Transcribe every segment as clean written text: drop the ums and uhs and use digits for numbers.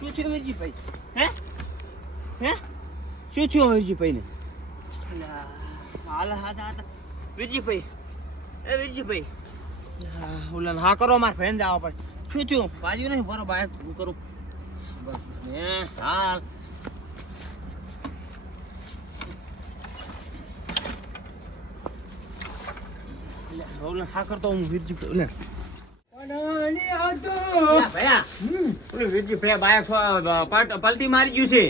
શું થયું વીરજીભાઈ? હે શું થયું વીરજીભાઈને? હાલ હા વીરજીભાઈ, એ વીરજીભાઈ, ઓલા હા કરો, મારે ફેન જવા પડે. શું થયું? બાજુ નહીં બરોબર, હું કરું બસ. હાલ ઓલા હા કરતો હું વીરજીભાઈ. પલટી મારી ગયું છે.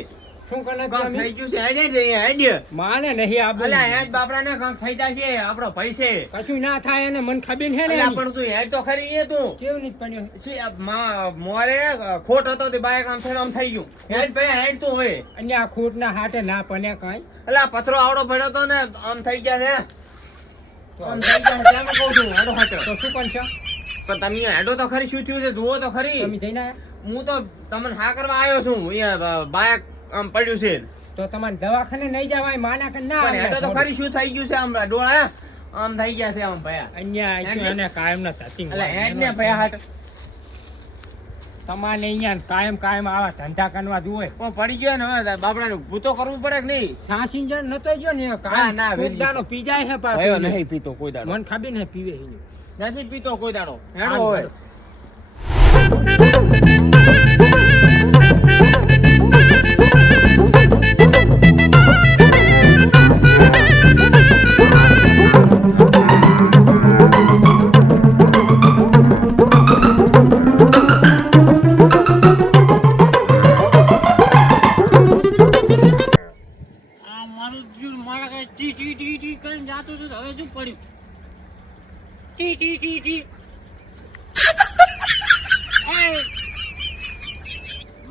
શું કરે થઈ ગયું છે? આઈડિયા માને નહીં આ અલા હેજ બાપડાને કંઈક થઈ જશે. આપણો પૈસે કશું ના થાય એને મન ખબર છે ને. અલા પણ તું હેજ તો ખરી એ તું કેવું નહીં પડ્યો મોરે ખોટ હતો તે બાઈક આમ થઈને આમ થઈ ગયું. હેજ ભાઈ હેજ તું હોય. અને આ ખોટ ના હાટે ના પડે કઈ. અલા પથરો આવડો પડ્યો તો ને આમ થઈ ગયા છે. આમ થઈ ગયા છે. કેમ કહું છું હેડો હાટો તો શું પણ છે? તો તમે હેડો તો ખરી, શું થયું છે જુઓ તો ખરી. તમે જઈને હું તો તમને હા કરવા આવ્યો છું. અહીંયા બાઈક આમ પડ્યું છે તો તમારે દવાખાને નહીં જવાય. માના કે ના પણ હેડો તો ખરી. શું થઈ ગયું છે? આમ ડોળા આમ થઈ ગયા છે. આમ ભયા અહીંયા એને કાયમ ના થતી. એટલે હેડ ને ભયા હાટ તમારે અહીંયા કાયમ આવા ધંધા કરવા જોઈએ. પણ પડી ગયો ને હવે બાપડાને ભૂતો કરવું પડે કે નહીં? સાસી જણ નતો ગયો ને કાયમ ના, દાડો પી જાય છે પાછો. ભયો નહીં પીતો કોઈ દાડો. મન ખબર નહીં પીવે છે. નથી પીતો કોઈ દાડો. હેડો હોય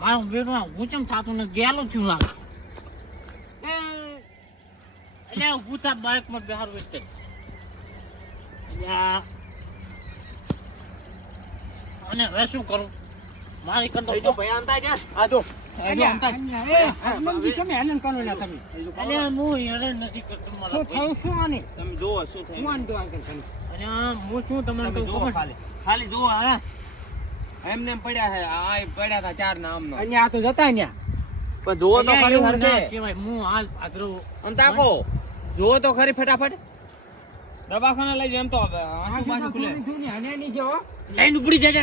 મારું બેટું હું ચમ થાતું ને ગેલો છું લાગે. એટલે ઊભું થા બાઈક માં બહાર વેચતે. અને હવે શું કરું? મારી કરતો જો ભયા અંતા જા. આ જો તમે જોવો શું થાય. હું શું તમને કહું ખબર? ખાલી જોવો. હા એમને એમ પડ્યા છે. આ પડ્યા હતા ચાર નામ નો. અહીંયા તો જતા ન્યા પણ જોવો તો ખરી એવું હરખે. ના કહેવાય. હું હાલ ભાગરો આમ તાકો જોવો તો ખરી ફટાફટ. દવાખાના લઈ જાય એમ તો આંખું બાજુ ખુલે. લઈને ઉપડી જજે.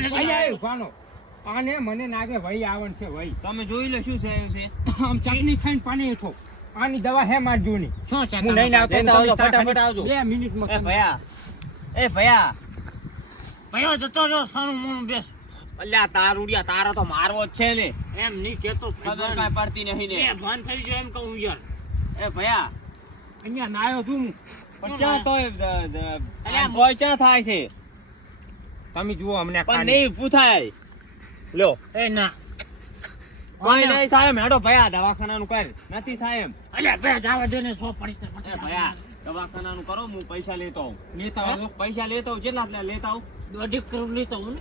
આને મને નાગે ભાઈ આવન છે ભાઈ. તમે જોઈ લો શું છે એવું છે. આમ ચટણી ખાઈને પાણી હેઠો. આની દવા હે માર જોની. શું છે? હું લઈને આવતો. લેતા આવજો, ફટાફટ આવજો. 2 મિનિટમાં. એ ભયા, એ ભયા, ભયો જતો રહ્યો સાનું મોનું બેસ. અલ્યા તારુડિયા તારો તો મારવો જ છે ને. એમ નહીં કેતો. ખબર કાંઈ પડતી નહીં ને. એ ભાન થઈ જાય એમ કહું યાર. એ ભયા, અહીંયા નાયો છું હું. પણ ક્યાં તોય તોય ક્યાં થાય છે? તમે જુઓ અમને પણ નહીં પૂછાય. લ્યો એ ના કોઈ નહીં થાય એમ. હેડો ભયા દવાખાનાનું કર. નથી થાય એમ. અલ્યા બે જાવા દે ને 100 પડી તો. એ ભયા દવાખાનાનું કરો. હું પૈસા લેતો આવું. લેતા આવો. પૈસા લેતો આવું. કેટલા લેતા આવું? 1.5 કરોડ લેતો હું ને.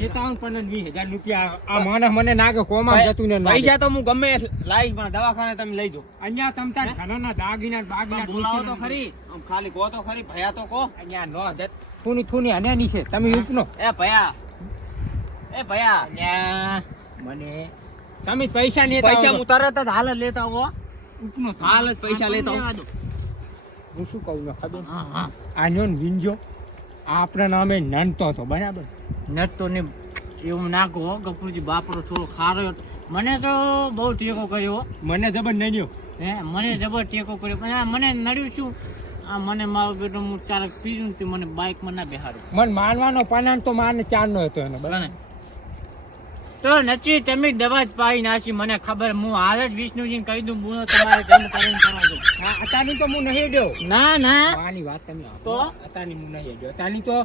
લેતા આવું પણ 20,000 રૂપિયા. આ માણસ મને નાગે કોમાં જતું ને નાગે. પૈસા તો હું ગમે લાવી પણ દવાખાને તમે લઈ જાઓ. અહીંયા તમતા ઘરના દાગીના બાગીના બોલાવો તો ખરી. આમ ખાલી કહો તો ખરી. ભયા તો કહો. અહીંયા નો થૂની અને નીચે તમે ઉપનો. એ ભયા, એ ભયા, અલ્યા મને તમે પૈસા લેતા પૈસા આવો. હું તરત જ હાલ જ લેતા આવો. ઉપનો હાલ જ પૈસા લેતા આવો. હું શું કહું ને ખબર? હા હા આનો ને વિંજો આપણા નામે નનતો હતો બરાબર. નતો ને એવું ના કહો ગપુરજી. બાપડો થોડો ખારો હતો. મને તો બહુ ટેકો કર્યો. મને જબર નડ્યો. હે મને જબર ટેકો કર્યો. પણ આ મને નડ્યું શું? આ મને મારો બેટો હું ચાલક પીજું ને તે મને બાઇકમાં ના બેહાડ્યો. મને માનવાનો પાનાન તો મારને ચારનો હતો એનો બરાબર. તો નથી તમે દવા જ પાઈ નાખી. મને ખબર. હું હાલ જ વિષ્ણુજીને કહી દઉં બોલો તમારે જમ કરીને કરવા દો. હા અતાની તો હું નહીં ડ્યો. ના ના માની વાત તમે તો? અતાની હું નહીં ડ્યો. અતાની તો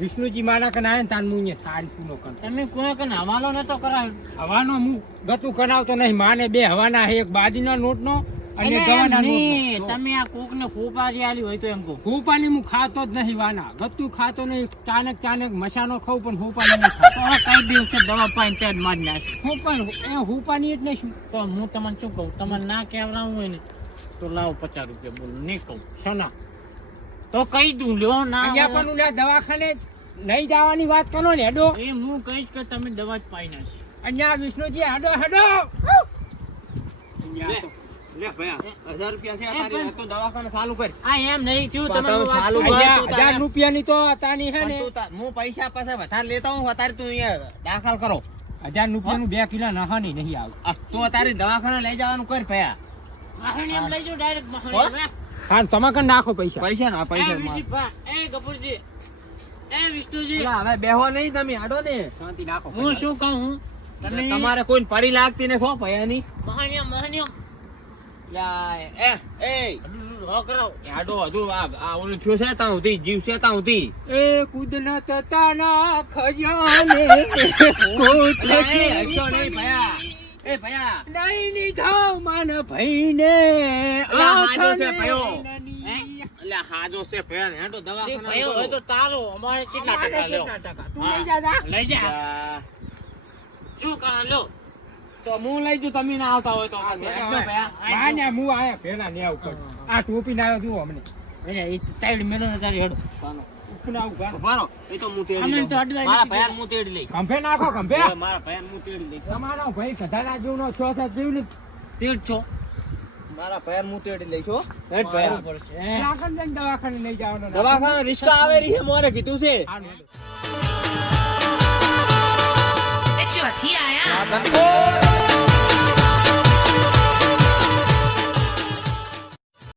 વિષ્ણુજી મારા કને આવે ને તાન હું અહીંયા સારી પૂરો કર. તમે કોઈ કને હવાલો નતો કરાવ્યો. હવાનો હું ગતું કરાવતો નહીં. માને 2 હવાના એક બાજીના નોટનો અને ગવાના નોટનો. તમે આ કોક ને ફોપારી આલી હોય તો એમ કહો. હુપાની હું ખાતો જ નહીં. વાના ગતું ખાતો નહીં. ચાનક મસાનો ખાઉં પણ હુપાની નહીં ખાતો. તો કઈ દિવસે દવા પાઈને ત્યાં જ મારી નાખી. હું પણ હુપાની એટલે શું? તો હું તમને શું કહું? તમારે ના કહેવડાવું હોય ને તો લાવો 50 રૂપિયા. બોલો નહીં કહું. સના તો કહી દઉં લ્યો. ના અહીંયા પણ દવાખાને નહીં જવાની વાત કરો ને હેડો. એ હું કહીશ કે તમે દવા જ પાઈ નાખી. અહીંયા વિષ્ણુજી હાડો હાડો અહીંયા તો લે ભયા 1000 રૂપિયા છે આ તારી તો દવાખાને ચાલુ કર આ એમ નહીં થયું તો તમે તમે ચાલુ અહીંયા તું 1000 રૂપિયાની તો તાની હે ને પણ તું હું પૈસા પાસે વધારે લેતા હું અત્યારે તું અહીંયા દાખલ કરો 1000 રૂપિયાનું 2 કિલો નહાની નહીં આવે તું અત્યારે દવાખાને લઈ જવાનું કર ભયા મહાણી એમ લઈ જાઓ ડાયરેક્ટ મહાણી હા તમે કઈ નાખો પૈસા પૈસા ના એ પૈસા માર. વિજયભા, એ ગફુરજી, એ વિષ્ણુજી, પેલા હવે બેહો નહીં તમે હાડો ને શાંતિ નાખો હું શું કહું હું તમે તમારે કોઈ પડી લાગતી ને છો ભયાની મહાણીઓ યા એ હોકરાવ હાડો હજુ આ ઓલું થયું છે ત્યાં સુધી જીવ છે ત્યાં સુધી એ કુદરત તાના ખજાને કોઠે હશો નહીં ભયા એ ભયા નહીં નિધાવ માન ભઈને અલા, હાજો છે ભયો. હે? એટલે હાજો છે ભયા ને હેડો જે દવાખાને ભયો હોય તો તારો અમારે કેટલા ટકા લ્યો તું લઈ જા જા. લઈ જા શું કરો લ્યો તો હું લઈ જઉં તમે ના આવતા હોય તો પછી. હેડો ભયા. વાને હું આયા પેલા ને આવું કર આ ટોપી ના આવ્યો જુઓ અમને એટલે એ સાઈડ મેલો ને તારી હેડો ચાલો. ઉપર આવું કર ઉભા રહો. એ તો હું તેડી અમે લઉં. તો અડવાઈ મારા નથી ભયાને હું તેડી લઈ કંભે નાખો કંભે મારા ભયાને હું તેડી લઈ તમારો ભાઈ કધાના જેવનો છો છે જેવની તીર્થ છો મારા ભયાને હું તેડી લઈશ હો. હેડ ભયા. બરાબર છે શાકન જઈને દવાખાને લઈ જવાનો દવાખાને રિક્ષા આવે રહી છે મોરે કીધું છે ચોથી આયા